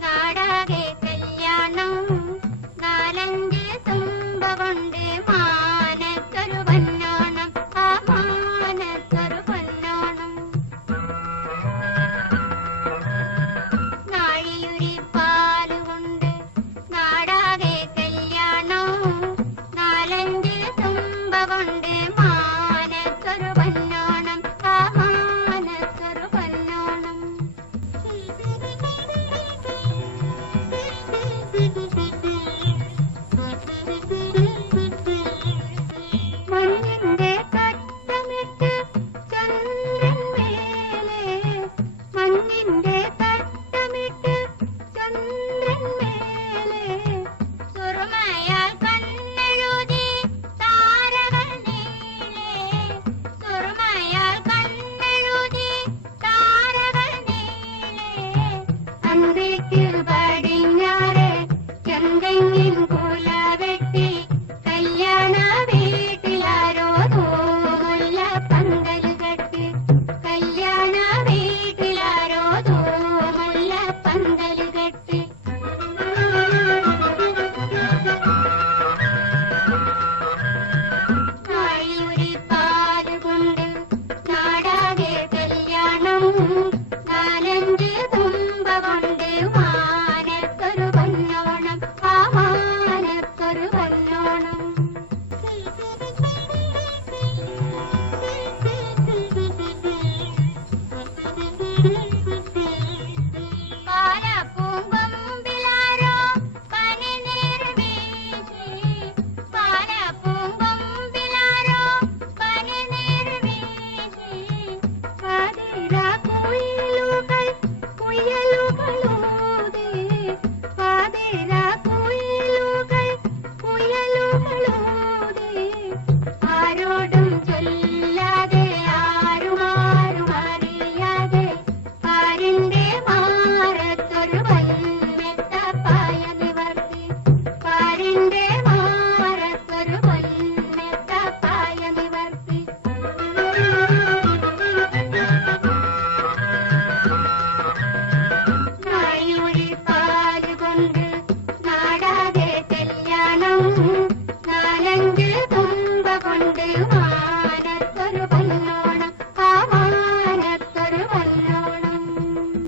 നാടാകെ കല്യാണം നാലഞ്ച് തുമ്പ കൊണ്ട് കൃപ കൊണ്ട് भगवान